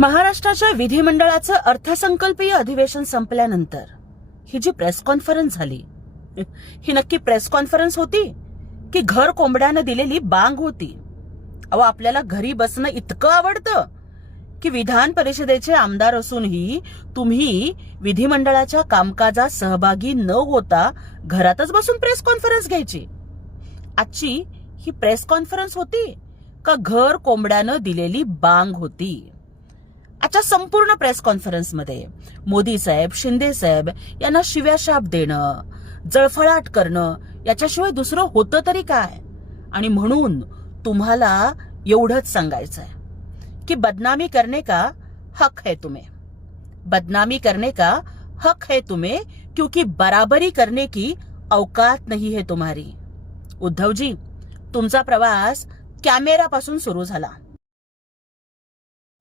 महाराष्ट्राच्या विधिमंडळाचं अर्थसंकल्पीय अधिवेशन संपल्यानंतर ही जी प्रेस कॉन्फरन्स झाली ही नक्की प्रेस कॉन्फरन्स होती की घर कोंबड्यानं दिलेली बांग होती? अहो आपल्याला घरी बसणं इतकं आवडतं की विधान परिषदेचे आमदार असूनही तुम्ही विधिमंडळाच्या कामकाजात सहभागी न होता घरातच बसून प्रेस कॉन्फरन्स घ्यायची. आजची ही प्रेस कॉन्फरन्स होती का घर कोंबड्यानं दिलेली बांग होती? आजच्या संपूर्ण प्रेस कॉन्फरन्समध्ये मोदी साहेब शिंदे साहेब यांना शिव्याशाप देणं जळफळाट करणं याच्याशिवाय दुसरं होतं तरी काय? आणि म्हणून तुम्हाला एवढंच सांगायचंय की बदनामी करने का हक है तुम्हें? बदनामी करने का हक है तुम्हें? क्योंकि बराबरी करने की अवकात नहीं है तुम्हारी. उद्धवजी तुमचा प्रवास कॅमेरापासून सुरू झाला.